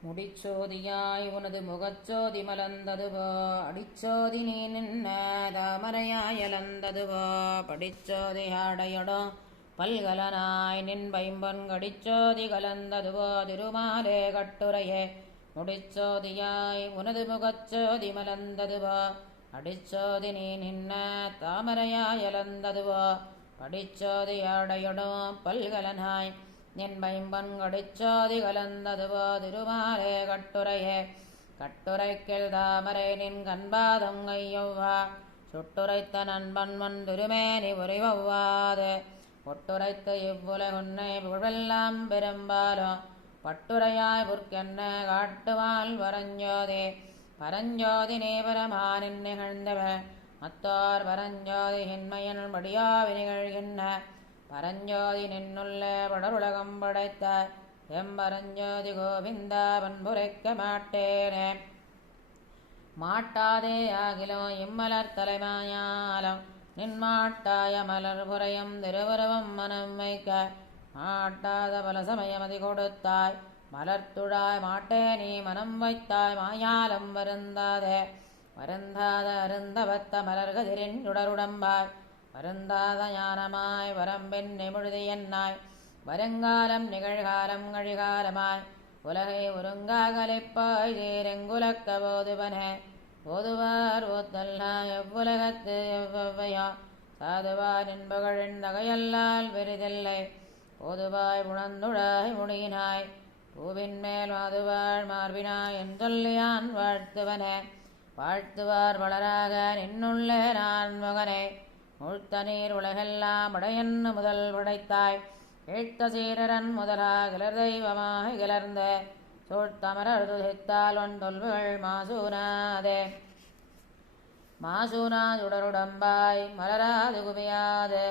முடிச்சோதியாய் உனது முகச்சோதி மலர்ந்ததுவோ அடிச்சோதி நீ நின்ன தாமரையாயலந்ததுவோ படிச்சோதி ஆடையடோ பல்கலனாய் நின் பைம்பொன் கடிச்சோதி கலந்ததுவோ திருமாலே கட்டுரையே முடிச்சோதியாய் உனது முகச்சோதி மலர்ந்ததுவோ அடிச்சோதி நீ நின்ன தாமரையாயலந்ததுவோ படிச்சோதி ஆடையடோ பல்கலனாய் நின் பைம்பொன் கடிச்சோதி கலந்ததுவோ திருமாலே கட்டுரையே கட்டுரைக்கில் தாமரை நின் கண்பாதம் கையொவ்வா சுட்டுரைத்த நண்பன்மன் திருமேனி உரிவவ்வாது ஒட்டுரைத்த இவ்வுலகுன்னை புகழெல்லாம் பெரும்பாலும் பட்டுரையாய் புற்கென்ன காட்டுவாள் பரஞ்சோதி பரஞ்சோதி நேபரமானின் நிகழ்ந்தவ மத்தோர் பரஞ்சோதி ஹின்மையன் படியாவி நிகழ்கின்ற பரஞ்சோதி நின்னுள்ள படருலகம் படைத்த எம்பரஞ்சோதி கோவிந்தா பண்புரைக்க மாட்டேனே மாட்டாதே ஆகிலோ இம்மலர் தலைமாயாலம் நின்மாட்டாய மலர் புரையும் திருவுருவம் மனம் வைக்க மாட்டாத பல சமயமதி கொடுத்தாய் மலர்த்துழாய் மாட்டே நீ மனம் வைத்தாய் மாயாலம் வருந்தாதே வருந்தாத அருந்தவத்த மலர்கதிரின் சுடருடம்பாய் வருந்தாத ஞானமாய் வரம்பெண் நிமிழுதி என்னாய் வருங்காலம் நிகழ்காலம் கழிகாலமாய் உலகை ஒருங்காகலிப்பாய் சேரெங்குலக்க போதுவனே போதுவார் ஓத்தல்லா எவ்வுலகத்து எவ்வவையா சாதுவார் என்பகழின் தகையல்லால் பெரிதில்லை போதுவாய் உணர்ந்துழாய் முனியினாய் பூவின் மேல் மாதுவாள் மார்பினாய் என் சொல்லியான் வாழ்த்துவனே வாழ்த்துவார் வளராக நின்னுள்ள நான் மகனே முழ்த்த நீர் உலகெல்லாம் படையன்னு முதல் படைத்தாய் ஏழ்த்த சீரரன் முதலாக கிளர் தெய்வமாக கிளர்ந்த சூழ்த்தமரர் துதித்தால் ஒன் தொல்வுகள் மாசூனாதே மாசூனா சுடருடம்பாய் மலராது குவியாது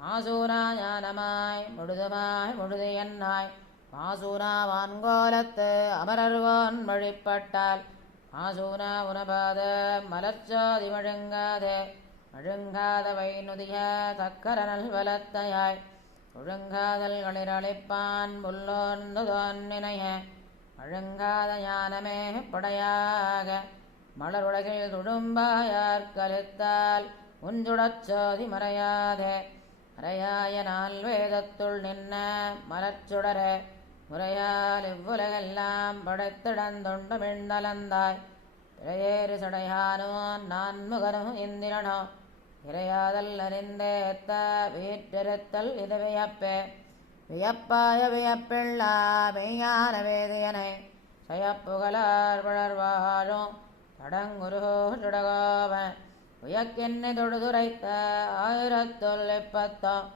மாசூனா ஞானமாய் முழுதுமாய் முழுது என்னாய் மாசூனா வான்கோலத்து அமரர்வான் வழிபட்டால் மாசூனா உனபாத மலர்ச்சாதி மழுங்காதே மழுங்காத வைநுதிய தக்கரனல் வலத்தையாய் ஒழுங்காதல் களிரளிப்பான் புல்லோர்ந்துதோன் நினைய மழுங்காத ஞானமே படையாக மலருலகில் துடும்பாயார் கலித்தால் உஞ்சுடச்சோதி மறையாதே மறையாய நாள் வேதத்துள் நின்ன மலர்ச்சுடரே முறையால் இவ்வுலகெல்லாம் படைத்திடந்தொண்டு மிழ்ந்தலந்தாய் இளையேறு சடையானோ நான் முகனும் இந்திரனோ இறையாதல் அறிந்தேத்த வீற்றிருத்தல் இது வியப்பே வியப்பாய வியப்பில்லா மெய்யான வேதியனை செயப்புகளார் வளர்வாழும் தடங்குருகோ சுடகோவன் உயக்கென்னை தொடுதுரைத்த ஆயிரத்துள் இப்பத்தம்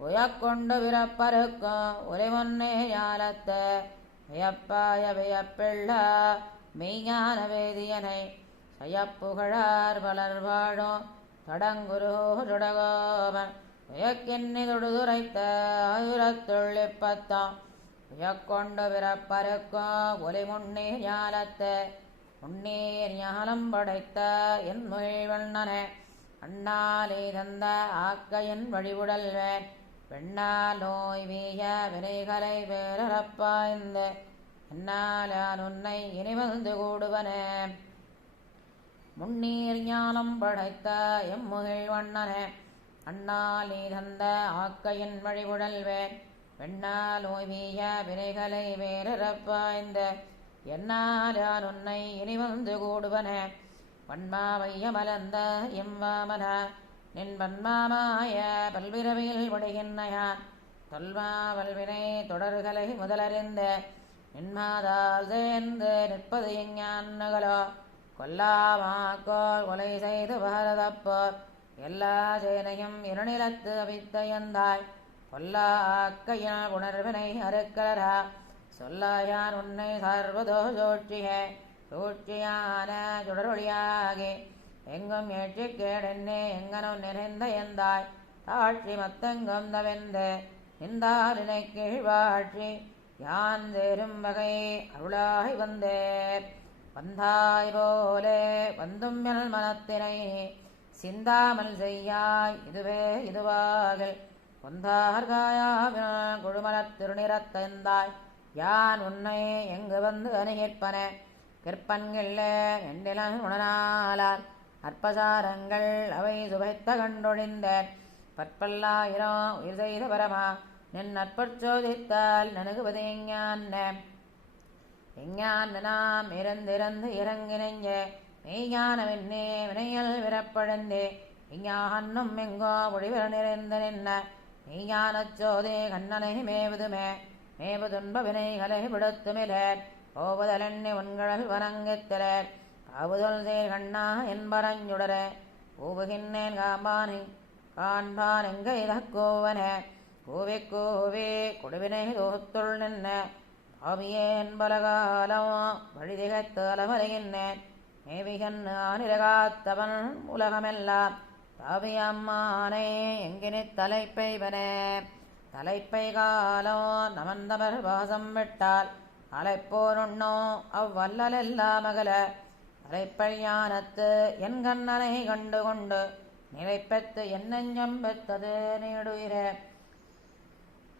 உயக்கொண்டு விரப்பருக்கும் உரைமொன்னே ஞாலத்த வியப்பாய வியப்பில்லா மெய்ஞான வேதியனை செயப்புகழார் வளர் வாழும் தடங்குரு சுடகோவன் உயக்கென்னி தொடுதுரைத்த ஆயிரத்துள் இப்பத்தம் உயக்கொண்டு விரப்பருக்கும் ஒலிமுன்னே ஞாலத்த முன்னீர் ஞானம் படைத்த என் மொழிவண்ணனே அண்ணாலே தந்த ஆக்கையின் வழிவுடல்வேன் பெண்ணால் நோய் வீய வினைகளை வேறப்பாய்ந்த என்னால் உன்னை இனி வந்து கூடுவனே முன்னீர் ஞானம் படைத்த எம்முகிழ்வண்ணனே அண்ணாலே தந்த ஆக்கையின் வழிவுடல்வேன் பெண்ணால் நோய் வீய வினைகளை வேறப்பாய்ந்த என்னால் உன்னை இனி வந்து கூடுவனே வன்மாவைய மலர்ந்த எம்வாமன நின் வன்மாமாய பல்விரவில் உடைகின்னையான் தொல்மாவல்வினை தொடர்களை முதலறிந்த நின்மாதால் சேர்ந்து நிற்பது எஞ்ஞான்களோ கொல்லாமாக்கோள் கொலை செய்து பாரதப்போர் எல்லா சேனையும் இருநிலத்து அவித்தையந்தாய் கொல்லா ஆக்கையான் உணர்வினை அறுக்கலரா சொல்லாயான் உன்னை சர்வதோ சூழ்ச்சியே சூழ்ச்சியான சுடரொழியாகி எங்கும் ஏற்றிக்கேடென்னே எங்கனும் நிறைந்த எந்தாய் தாழ்ச்சி மத்தெங்கும் தவெந்து நின்றாரினை கீழ்வாழ்ச்சி யான் சேரும் வகை அருளாய் வந்தே வந்தாய் போலே வந்தும் என் மனத்தினை சிந்தாமல் செய்யாய் இதுவே இதுவாகில் கொந்தார்காயா குழுமலத் திருநிறத்தெந்தாய் யான் உன்னை எங்கு வந்து அணுகிற்பன கிற்பன்கில்ல எண்டிலன் உணனாலால் அற்பசாரங்கள் அவை சுவைத்த கண்டொழிந்தேன் பற்பல்லாயிரம் உயிர் செய்த பரமா நின் நற்பற்சோதித்தால் நணுகுவது எஞ்ஞான் நாம் இறந்திறந்து இறங்கினெஞ்ச மெய்ஞானமென்னே வினையல் விரப்பழந்தே விஞ்ஞான்னும் எங்கோ ஒளிவர நிறைந்து நின்ன மெய்ஞானச்சோதே கண்ணனை மேவுதுமே மேவுதுன்ப வினைகளை விடுத்துமிலேன் போவதலெண்ணி உன்கழல் வணங்கித்திலேன் காவுதல் சேர் கண்ணா என்பரஞ்சுடரே கூவுகின்றேன் காண்பான் எங்க இதற்கோவனே கூவி கூவி கொடுவினை தோத்துள் நின்ன பாவியேன் பலகாலம் வழிதிகைத்து அலமலைகின்றேன் மேவிகன் ஆனிரகாத்தவன் உலகமெல்லாம் தாவியம்மானே எங்கினி தலைப்பைவனே தலைப்பை காலம் நமந்தமர் வாசம் விட்டால் அலைப்போருண்ணோ அவ்வல்லலெல்லாம் அகல தலைப்பை ஞானத்து என் கண்ணனை கண்டு கொண்டு நிலைப்பெத்து என்னெஞ்சம் பெற்றது நீடுயிரே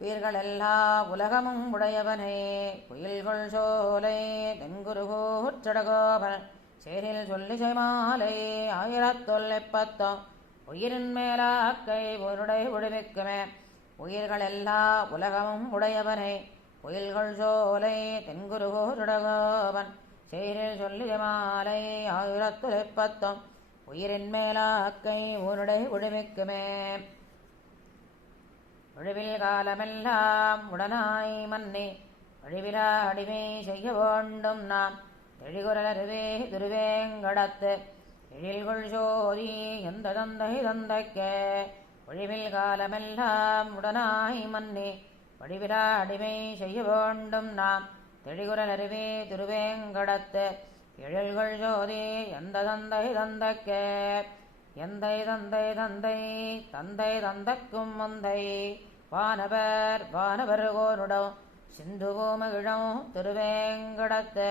உயிர்களெல்லா உலகமும் உடையவனே குயில்கொள் சோலை தென்குருகூற்றடகோபன் சேரில் சொல்லி செய்மாலை 1010 உயிரின் மேலாக்கை உன்னுடைய விடுவிக்குமே உயிர்களெல்லா உலகமும் உடையவனே குயில்கொள் சோலை தென்குருகூற்றடகோபன் சேரில் சொல்லி செய்மாலை 1010 உயிரின் மேலாக்கை உன்னுடைய விடுவிக்குமே ஒழிவில் காலமெல்லாம் உடனாய் மன்னி ஒழிவிலா அடிமை செய்ய வேண்டும் நாம் தெழிகுரலருவே திருவேங்கடத்து எழில்கொள் சோதி எந்த தந்தை தந்தைக்கே ஒழிவில் காலமெல்லாம் உடனாய் மன்னி ஒழிவிலா அடிமை செய்ய வேண்டும் நாம் தெழிகுரலருவே திருவேங்கடத்து எழில்கொள் சோதி எந்த தந்தை தந்தைக்கே எந்தை தந்தை தந்தை தந்தை தந்தைக்கும் மந்தை வானவர் கோனுடம் சிந்து பூமகிழம் திருவேங்கடத்து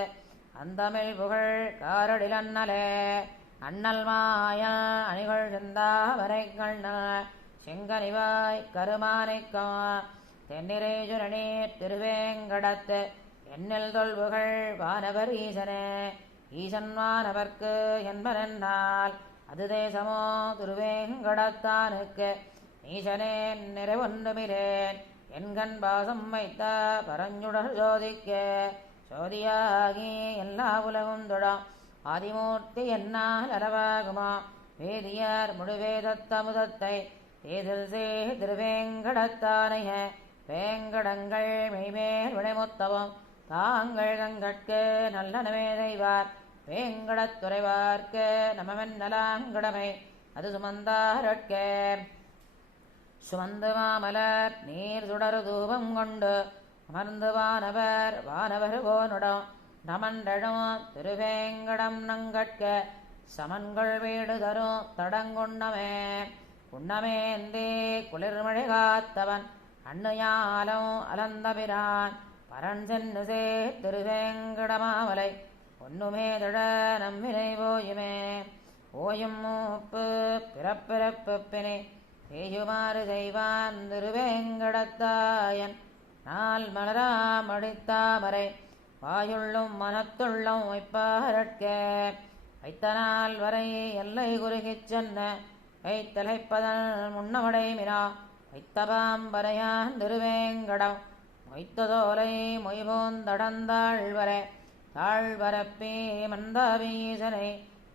அந்தமிழ் புகழ் காரடில் அண்ணலே அண்ணல் மாய அணிகள் செந்தாவரைகள் செங்கனிவாய் கருமானைக்கம் தென்னிறை சுரணீர் திருவேங்கடத்து எண்ணில் தொல்புகழ் வானவர் ஈசனே ஈசன் வானவர்க்கு என்பனால் அது தேசமோ திருவேங்கடத்தானுக்கு ஈசனே நிறைவொன்றுமிலேன் என்கண் பாசம் வைத்த பரஞ்சுடர் ஜோதிக்க ஜோதியாகி எல்லா உலகும் தொடம் ஆதிமூர்த்தி என்னால் அளவாகுமா வேதியார் முழுவேதத்தமுதத்தை தேதில் சே திருவேங்கடத்தானைய வேங்கடங்கள் மெய்மேல் விடைமுத்தவம் தாங்கள் தங்கட்கு நல்லனவே செய்வார் வேங்கடத்துறைவார்க்கு நமமென்னலாங்கடமை அது சுமந்தாரட்கே சுமந்து மாமலர் நீர் சுடரு தூபம் கொண்டு அமர்ந்து வானவர் கோனுடம் நமண்டழும் திருவேங்கடம் நங்கட்க சமன்கள் வீடு தரும் தடங்குண்ணமே குண்ணமேந்தே குளிர்மழை காத்தவன் அண்ணுயாலம் அலந்தபிரான் பரன் சென்னு சே திருவேங்கடமாமலை ஒன்னுமேதழ நம்மினை போயுமே ஓயும் மூப்பு பிறப்பிறப்பினை பேயுமாறு செய்வான் திருவேங்கடத்தாயன் நாள் மலராம் அடித்தாமரை வாயுள்ளும் மனத்துள்ளும் வைப்பாரட்கே வைத்த நாள் வரை எல்லை குறுகிச் சென்ன வைத்தலைப்பதன் முன்னமடைமினா வைத்தபாம்பரையான் திருவேங்கடம் மொய்த்ததோலை மொய்போந்தடந்தாழ்வரை தாழ்வரப்பே மந்தாபீசனை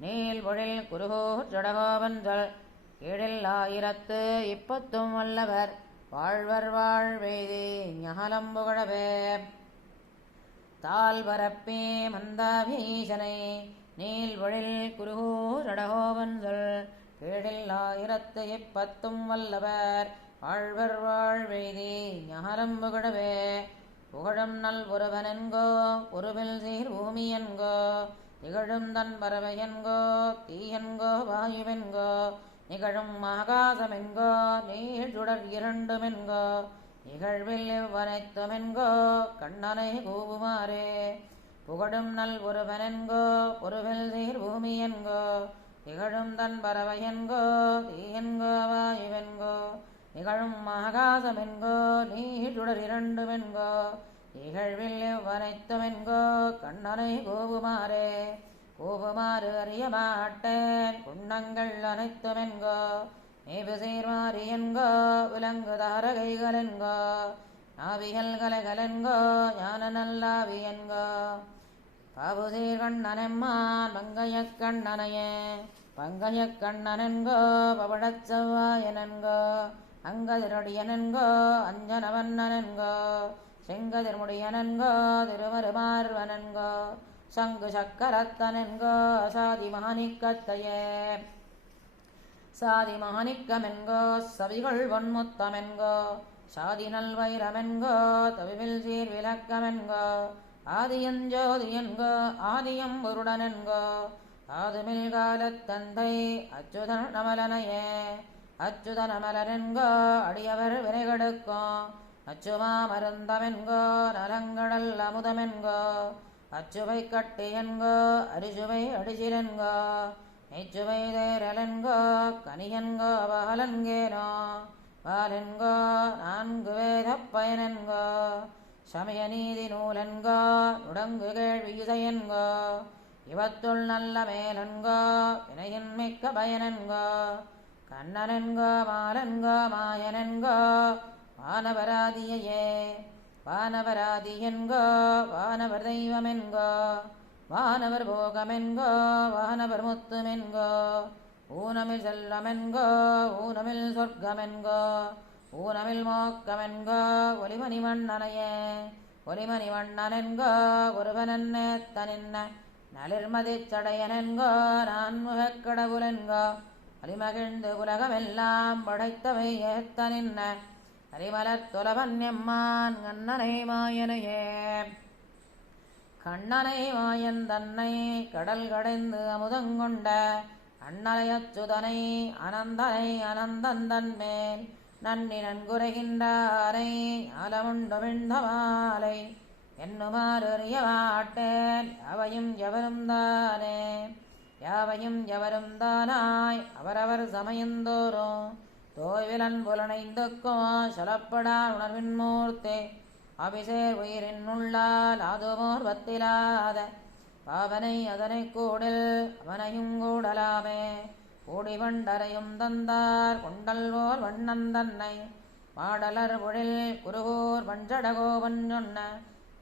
நீல் பொழில் குருகூர் ஜடகோபன்கள் கீழில் 1010 வல்லவர் வாழ்வர் வாழ்வெய்தி ஞாலம் புகழவே தாழ்வரப்பே மந்தாபீசனை நீல் பொழில் குருகூர் ஜடகோபன்கள் கீழில் 1010 வல்லவர் வாழ்வர் வாழ்வெய்தி ஞாலம் புகழவே புகழும் நல் ஒருவனென்கோ ஒருவில் சீர் பூமியென்கோ திகழும் தன் பறவையென்கோ தீயென்கோ வாயுவென்கோ நிகழும் ஆகாசமென்கோ நீர் சுடர் இரண்டுமென்கோ நிகழ்வில் இவ்வனைத்துமென்கோ கண்ணனை கூவுமாறே புகழும் நல் ஒருவனென்கோ ஒருவில் சீர் பூமியென்கோ திகழும் தன் பறவையென்கோ தீயென்கோ வாயுவென்கோ நிகழும் ஆகாசமென்கோ நீர் சுடர் இரண்டுமென்கோ இகழ்வில் இவ்வனைத்துமென்கோ கண்ணனை கோபுமாறே கோபுமாறு அறிய மாட்டேன் குண்ணங்கள் அனைத்துமென்கோ மேவு சீர்மாரியன்கோ விலங்கு தாரகைகளென்கோ நாவிகள் கலைகளென்கோ ஞான நல்லாவியன்கோ பாபுசீர் கண்ணனெம்மான் மங்கையக் கண்ணனையே பங்கையக் கண்ணனென்கோ பவழச் செவ்வாயனென்கோ அங்கதிரொடியனென்கோ அஞ்சனவண்ணனென்கோ செங்கதிர்முடியனென்கோ திருமருமார்வனென்கோ சங்கு சக்கரத்தனென்கோ சாதி மகனிக்கத்தையே சாதி மகனிக்கமென்கோ சவிகள் பொன்முத்தமென்கோ சாதி நல்வைரமென்கோ தவிவில் சீர் விளக்கமென்கோ ஆதியஞ்சோதியன்கோ ஆதியம் பொருடனென்கோ ஆதுமில் காலத்தந்தை அச்சுதன் அமலனையே அச்சுதன் அமலனென்கோ அடியவர் வினைகெடுக்கும் அச்சுமா மருந்தமென்கோ நலங்கடல் அமுதமென்கோ அச்சுவை கட்டியன்கோ அரிசுவை அடிசிலென்கோ நெச்சுவை தேரலென்கோ கனியன்கோ பாலன்கேனோ பாலென்கோ நான்கு வேதப் பயனென்கோ சமய நீதி நூலென்கோ நுடங்கு கேள்வி இசையென்கோ இவத்துள் நல்ல மேலென்கோ வினையின் மிக்க பயனென்கோ கண்ணனென்கோ மாலென்கோ மாயனென்கோ வானவராதியையே வானவராதியென்கோ வானவர் தெய்வமென்கோ வானவர் போகமென்கோ வானவர் முத்துமென்கோ ஊனமில் செல்லமென்கோ ஊனமில் சொர்க்கமென்கோ ஊனமில் மோக்கமென்கோ ஒலிமணி வண்ணனையே ஒலிமணி வண்ணனென்கோ ஒருவனென்னேத்தனின்ன நளிர்மதிச் சடையனென்கோ நான்முகக் கடவுளென்கோ அலிமகிழ்ந்து உலகமெல்லாம் படைத்தவை ஏத்தனின்ன அரிமலர் துலவன் எம்மான் கண்ணனை மாயனையே கண்ணனை மாயன் தன்னை கடல் கடைந்து அமுதங்கொண்ட அண்ணலை அச்சுதனை அனந்தனை அனந்தந்தன் மேல் நன்னி நன்குரைகின்றாரை ஞாலமுண்டு விண்ணமாலை என்னுமாறு அறிய மாட்டேன் யாவையும் எவரும் தானே யாவையும் எவரும் தானாய் அவரவர் சமயந்தோறும் தோய்விலன் புலனைந்துக்கும் சொல்லப்படா உணர்வின் மூர்த்தே அபிசேர் உயிரின் உள்ளால் அதுமோர் வத்திலாத பாவனை அதனை கூடில் அவனையும் கூடலாமே கூடி வண்டரையும் தந்தார் கொண்டல்வோர் வண்ணன் தன்னை பாடலர் பொழில் குருகூர் வஞ்சடகோவன் சொன்ன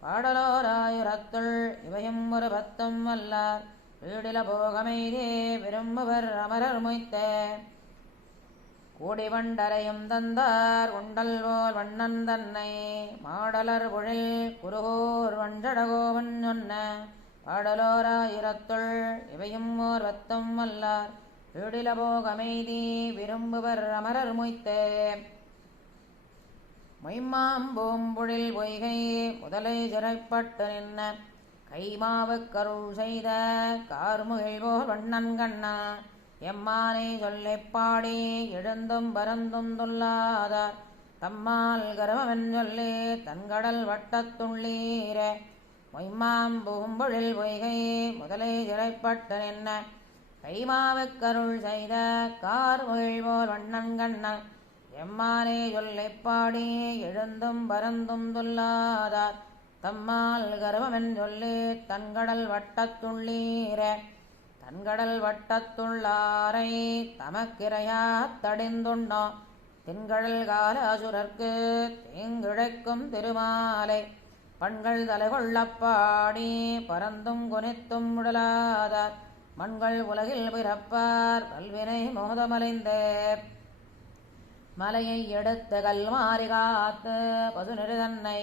பாடலோராயுரத்துள் இவையும் ஒரு பத்தும் வல்லார் வீடில போகமெய்தே விரும்புவர் அமரர் மொய்த்தே கூடி வண்டரையும் தந்தார் கொண்டல்வோர் வண்ணன் தன்னை மாடலர் பொழில் குருகூர் வஞ்சடகோவன் சொன்ன பாடலோராயிரத்துள் இவையும் ஓர் வத்தம் வல்லார் வீடில போகமெய்தி விரும்புவர் அமரர் மொய்த்தே மொய்மாம்பூம்பொழில் பொய்கை முதலை சிறைப்பட்டு நின்ன கைமாவுக்கருள் செய்த கார்முகில்வோர் வண்ணன் கண்ணா எம்மானை சொல்லைப் பாடி எழுந்தும் பரந்தும் துல்லாதார் தம்மால் கர்வமென் சொல்லி தன்கடல் வட்டத்துள்ளீர மொய்மாம்பூம்பொழில் பொய்கை முதலை சிறைப்பட்டு நின்ன கைமாவுக்கருள் செய்த கார்முகில்வோர் வண்ணன் கண்ணன் எம்மானை சொல்லைப் பாடி எழுந்தும் பரந்தும் துல்லாதார் தம்மால் கர்வமென் சொல்லி தன்கடல் வட்டத்துள்ளீர தன்கடல் வட்டத்துள்ளாரை தமக்கிரையாத் தடிந்துண்ணோ தின்கடல் கால அசுரர்க்கு தீங்கிழைக்கும் திருமாலை பண்கள் தலைகொள்ளப்பாடி பரந்தும் குனித்தும் உடலாதார் மண்கள் உலகில் பிறப்பார் பல்வினை மோதமலைந்தே மலையை எடுத்து கல்மாரி காத்து பசுநிறு தன்னை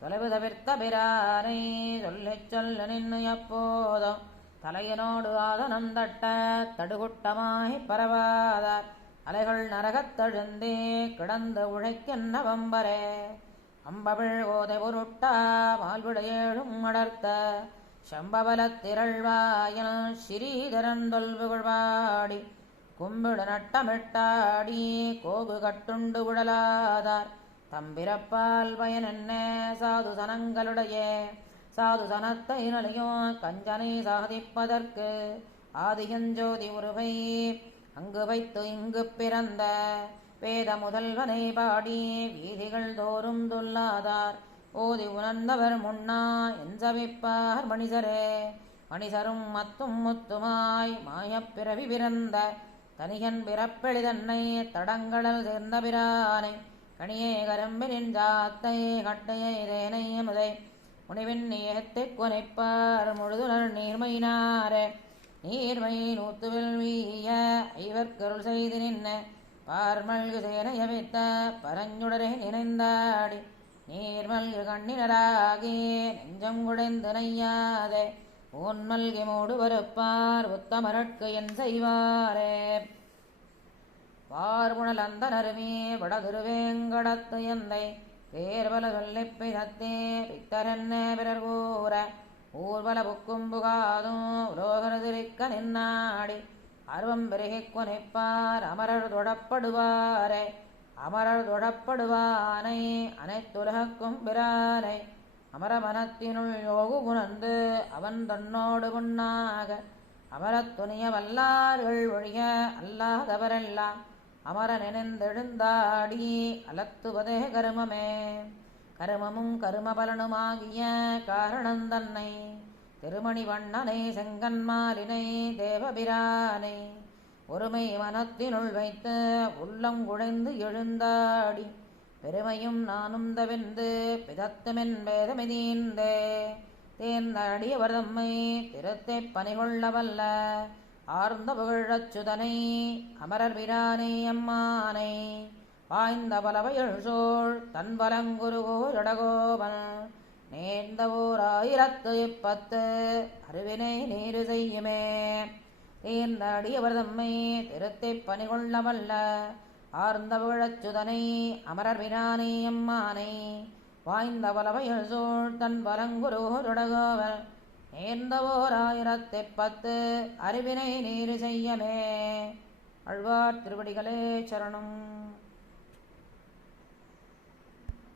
தொலைவு தவிர்த்த பிரானை சொல்லிச் சொல்ல நின்னு எப்போதும் தலையனோடு ஆதனம் தட்ட தடுகுட்டமாய் பரவாதார் அலைகள் நரகத்தழுந்தே கிடந்து உழைக்கின்ற வம்பரே அம்பவிழ் ஓதை பொருட்டா மால்விடையேழும் அடர்த்த செம்பவலத்திரள்வாயல் ஸ்ரீதரன் தொல்புகழ்வாடி கும்பிடு நட்டமிட்டாடி கோகு கட்டுண்டு உழலாதார் தம்பிறப்பால் பயன் என்ன சாது சனங்களுடைய சாது சனத்தை நலியும் கஞ்சனை சாதிப்பதற்கு ஆதியஞ்சோதி உருவை அங்கு வைத்து இங்கு பிறந்த வேத முதல்வனை பாடி வீதிகள் தோறும் துல்லாதார் ஓதி உணர்ந்தவர் முன்னா என்சவிப்பார் மணிசரே. மணிசரும் மத்தும் முத்துமாய் மாயப் பிறவி பிறந்த தனியன் பிறப்பெளிதன்னை தடங்கடல் சேர்ந்த பிரானை கணியே கரும்பினின் ஜாத்தை கட்டையை தேனை முதை முனிவின் ஏத்தைக் குனைப்பார் முழுதுணர் நீர்மையினாரே. நீர்மை நூத்துவில் வீய ஐவர்க்கருள் செய்து நின்ன பார்மல்கு சேனையவித்த பரஞ்சுடரை நினைந்தாடி நீர்மல்கு கண்ணினராகி நெஞ்சம் குடைந்து நையாதே ஊன்மல்கி மூடு வருப்பார் உத்தமரட்கு என் செய்வாரே. வார்முணல் அந்த நறுமே வடதிருவேங்கடத்து எந்தை தேர்வல சொல்லிப் பிதத்தே பித்தரென்ன பிறர் கூற ஊர்வல புக்கும் புகாதும் உலோகரதிரிக்க நின்னாடி ஆர்வம் பெருகிக் குனைப்பார் அமரர் தொடப்படுவாரே. அமரர் தொடப்படுவானை அனைத்துலகக்கும் பிரானை அமரமனத்தினுள் யோகு உணர்ந்து அவன் தன்னோடு புண்ணாக அமரத் துணிய வல்லார்கள் ஒழிய அல்லாதவரெல்லாம் அமர நினைந்தெழுந்தாடி அலத்துவதே கருமமே. கருமமும் கருமபலனுமாகிய காரணந்தன்னை திருமணி வண்ணனை செங்கன்மாலினை தேவபிரானை ஒருமை மனத்தினுள் வைத்து உள்ளம் குழைந்து எழுந்தாடி பெருமையும் நானும் தவிர்ந்து பிதத்துமென் பேதமிதீந்தே தேர்ந்தடியவர் தம்மை திருத்தைப் பணிகொள்ளவல்ல ஆர்ந்த புகழச்சுதனை அமரர் பிரானை அம்மானை வாய்ந்த பலவையள் சோழ் தன் பலங்குருகோடகோபன் நேர்ந்த ஓர் 1010 அருவினை நீரு செய்யுமே. தேர்ந்த அடியவர் தம்மை திருத்தைப் பணிகொள்ளவல்ல ஆர்ந்த புகழச்சுதனை அமரர் பிரானை அம்மானை வாய்ந்த பலவையள் சோழ் தன் பலங்குருகோடகோபன் நேர்ந்த ஓர் 1010 அருவினை நீரு செய்யமே. ஆழ்வார் திருவடிகளே சரணம்.